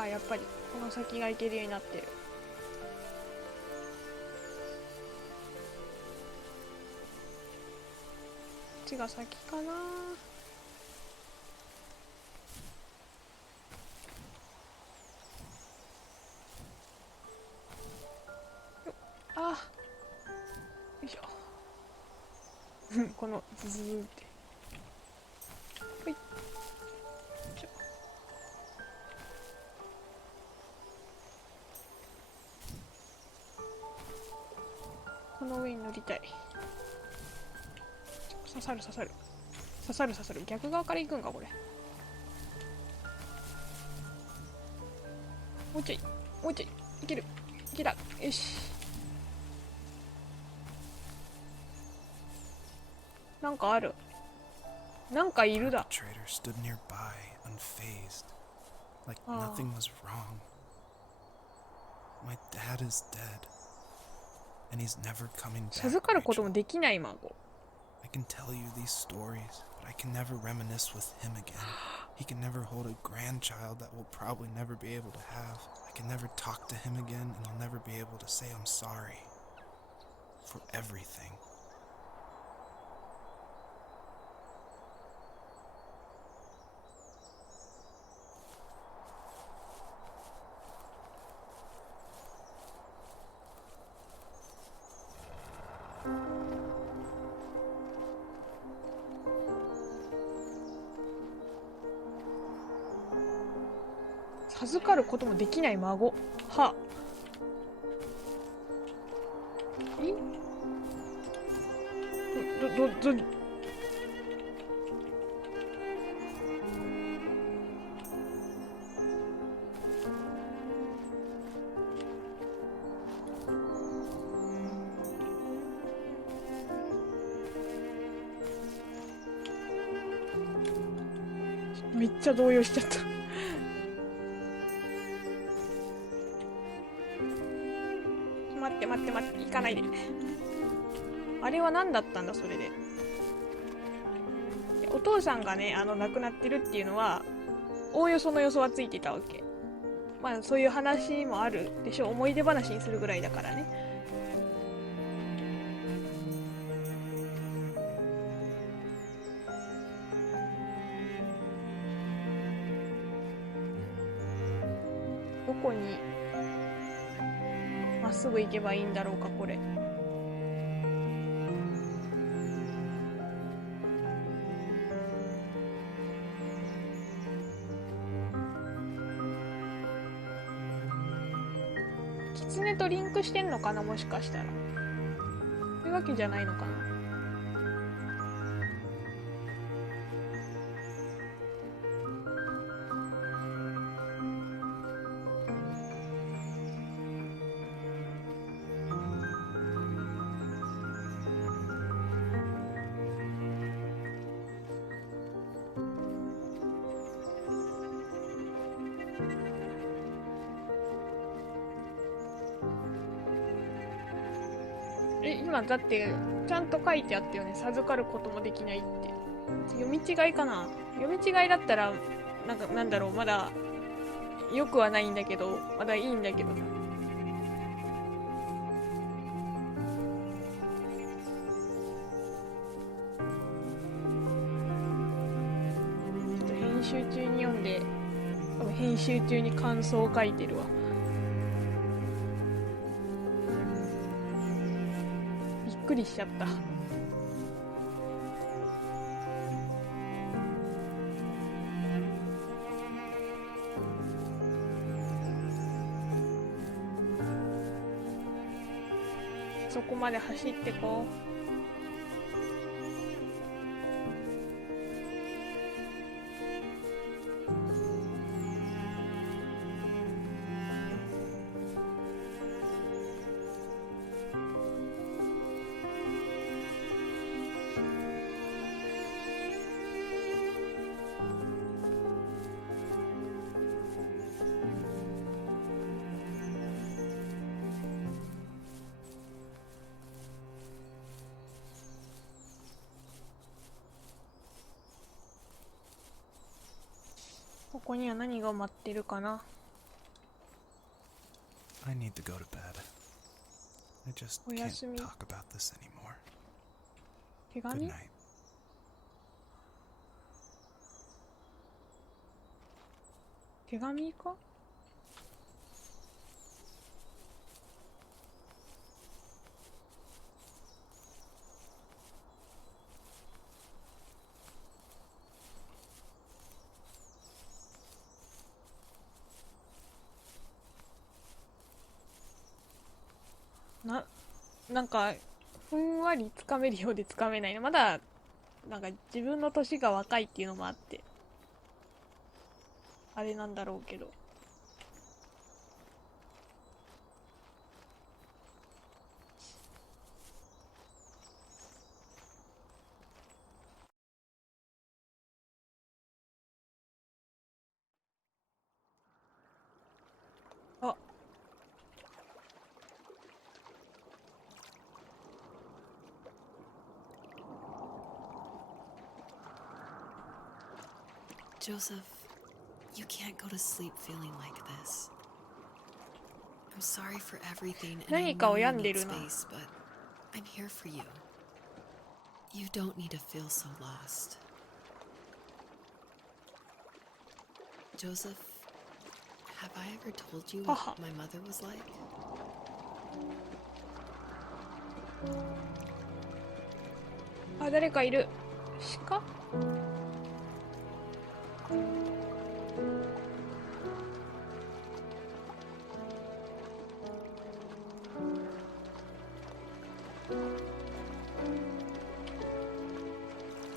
あやっぱりこの先が行けるようになってる。こっちが先かな。あ、よいしょ。このズズーって。ほい。この上に乗りたい。刺さる刺さる刺さる刺さる。逆側から行くんかこれ。もうちょいもうちょい。いけるいけた。よし。なんかある。なんかいるだ。授かることもできない孫。I can tell you these stories, but I can never reminisce with him again. He can never hold a grandchild that we'll probably never be able to have. I can never talk to him again, and I'll never be able to say I'm sorry for everything.授かることもできない孫。はえどめっちゃ動揺しちゃった。待って待って待って、行かないで。あれは何だったんだそれで。お父さんがね亡くなってるっていうのはおおよその予想はついてたわけ。まあそういう話もあるでしょ。思い出話にするぐらいだからね。どこにまっすぐ行けばいいんだろうかこれ。狐とリンクしてんのかな、もしかしたら。そういうわけじゃないのかな。今だってちゃんと書いてあったよね。授かることもできないって。読み違いかな。読み違いだったらなんだろう、まだよくはないんだけど、まだいいんだけどな。ちょっと編集中に読んで、多分編集中に感想を書いてるわ。びっくりしちゃった。そこまで走ってこう。ここには何が待ってるかな。I need to go to bed. I just お can't やすみ。 talk about this anymore. 手 Good 紙 night. 手紙か。なんかふんわりつかめるようでつかめないの。まだなんか自分の年が若いっていうのもあってあれなんだろうけど。あ、Joseph, you can't go to sleep feeling like this. I'm sorry for everything, and I 何か know を you 病んで need るな。 space, but I'm here for you. You don't need to feel so lost. Joseph, have I ever told you Haha. what my mother was like? あ、誰かいる。鹿？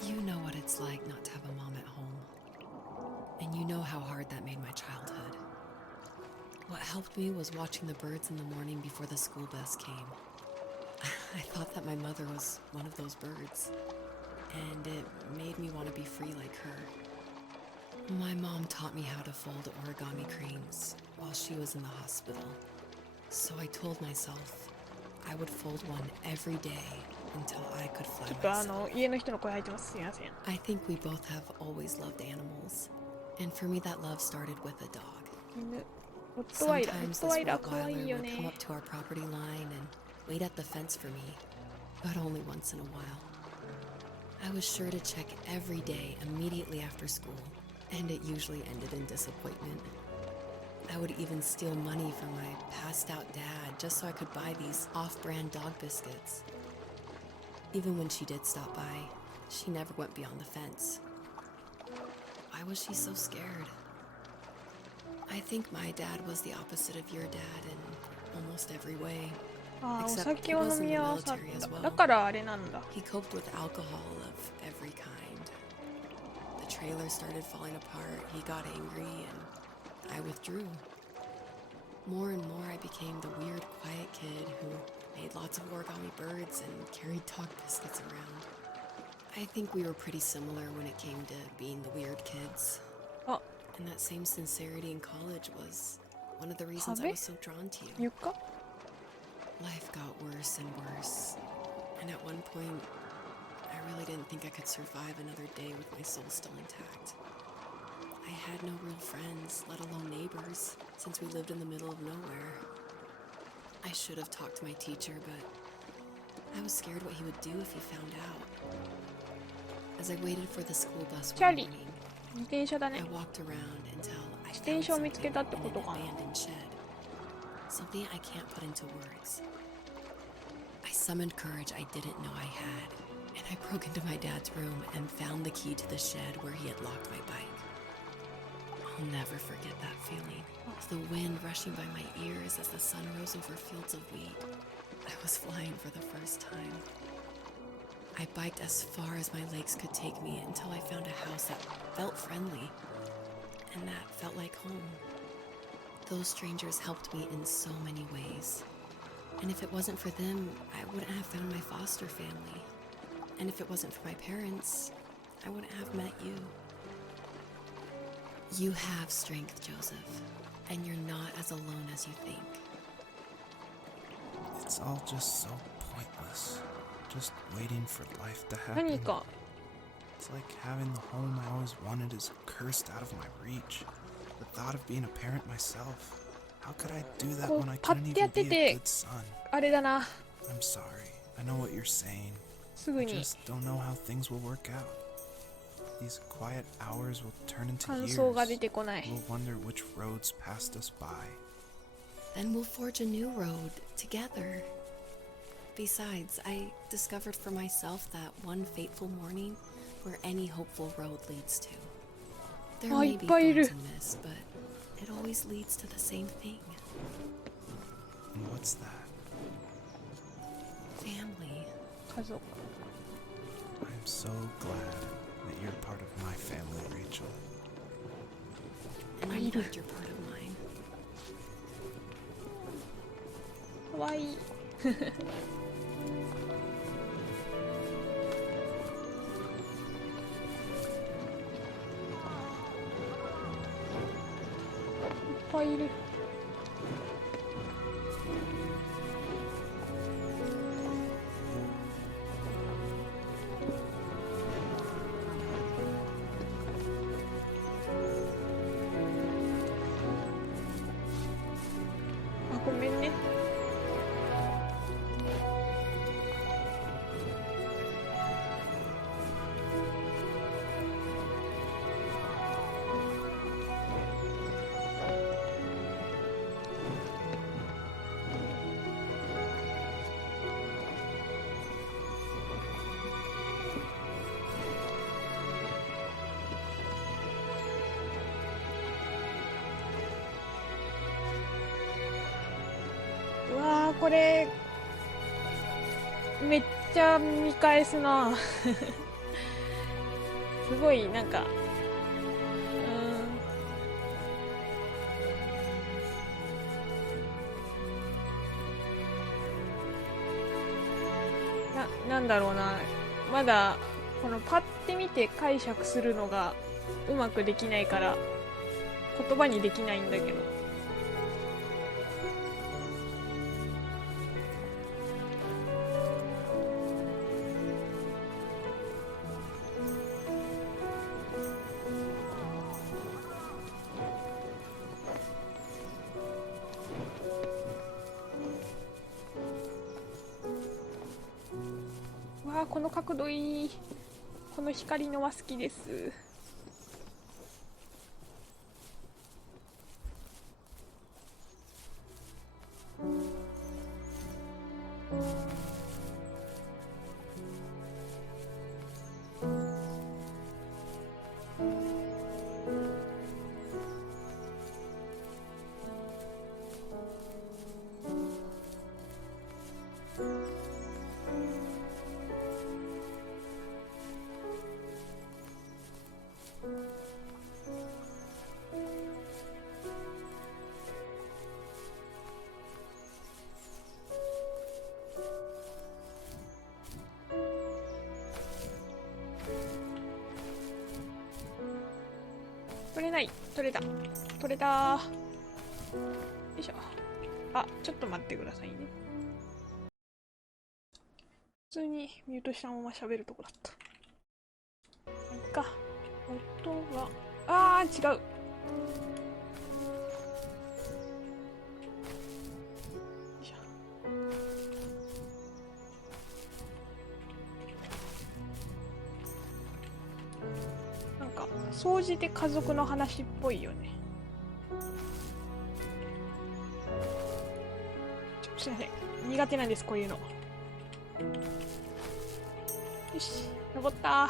You know what it's like not to have a mom at home. And you know how hard that made my childhood. What helped me was watching the birds in the morning before the school bus came. I thought that my mother was one of those birds, and it made me want to be free like her. My mom taught me how to fold origami cranes while she was in the hospital. So I told myself I would fold one every day until I could ち fly ょっとmyself. 家の人の声入ってます。すみません。 I think we both have always loved animals. And for me, that love started with a dog. 犬。ロットワイラー。ロ Sometimes ット this ワイラーかわいい Rottweiler よ would come ね。 up to our property line and wait at the fence for me, but only once in a while. I was sure to check every day immediately after school, and it usually ended in disappointment. I would even steal money from my passed out dad just so I could buy these off-brand dog biscuits. Even when she did stop by, she never went beyond the fence. Why was she so scared? I think my dad was the opposite of your dad in almost every way. ああ、お Except 酒 he を was 飲 in み the 合わさっ military as た。 well. だからあれなんだ。 He coped with alcohol of every kind. The trailer started falling apart, he got angry, and I withdrew. More and more, I became the weird, quiet kid who made lots of origami birds and carried dog biscuits around. I think we were pretty similar when it came to being the weird kids. あ、 And that same sincerity in college was one of the reasons I was so drawn to you. 床？ Life got worse and worse. And at one point, I really didn't think I could survive another day with my soul still intact. I had no real friends, let alone neighbors, since we lived in the middle of nowhere. I should have talked to my teacher, but I was scared what he would do if he found out. As I waited for the school bus one Charlie. morning, 自転車だ I ね。 walked around until I 自 found 転車を見つ something けたって in こ an とかな。 abandoned shed. Something I can't put into words. I summoned courage I didn't know I had, and I broke into my dad's room and found the key to the shed where he had locked my bike. I'll never forget that feeling. The wind rushing by my ears as the sun rose over fields of wheat. I was flying for the first time. I biked as far as my legs could take me until I found a house that felt friendly, and that felt like home. Those strangers helped me in so many ways. And if it wasn't for them, I wouldn't have found my foster family. And if it wasn't for my parents, I wouldn't have met you. You have strength, Joseph, and you're not as alone as you think. It's all just so pointless. Just waiting for life to 何 happen. か。 It's like having the home I always wanted is cursed out of my reach. The thought of being a parent myself. How could I do that こ when I うパ couldn't ッてやっ even て be a て good son? あれだな、 I'm sorry. I know what you're saying. すぐ I に just don't know how things will work out. These quiet hours will turn into 感 years. 想が出てこない。 We'll wonder which roads passed us by. Then we'll forge a new road together. Besides, I discovered for myself that one fateful morning where any hopeful road leads to. There may be thorns in this, but it always leads to the same thing. And what's that? Family. 家族。 I'm so glad that you're part of my family, Rachel. And I'm glad you're part of mine. かわいい。いっぱいいる。あ、ごめんね。うわー、これめっちゃ見返すな。すごいなんか、なんだろうな、まだこのパッて見て解釈するのがうまくできないから言葉にできないんだけど。わあ、この角度いい。この光の輪好きです。取れない。取れた。取れた。よいしょ。あ、ちょっと待ってくださいね。普通にミュートしたまま喋るとこだった。いいか。音が、あー、違う。総じて家族の話っぽいよね。すいません、苦手なんです、こういうの。よし、登った。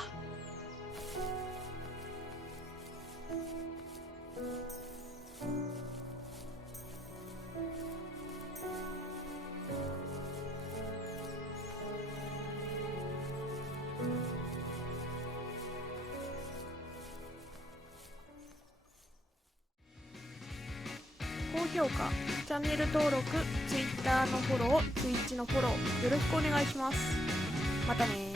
高評価、チャンネル登録、Twitter のフォロー、Twitch のフォロー、よろしくお願いします。またねー。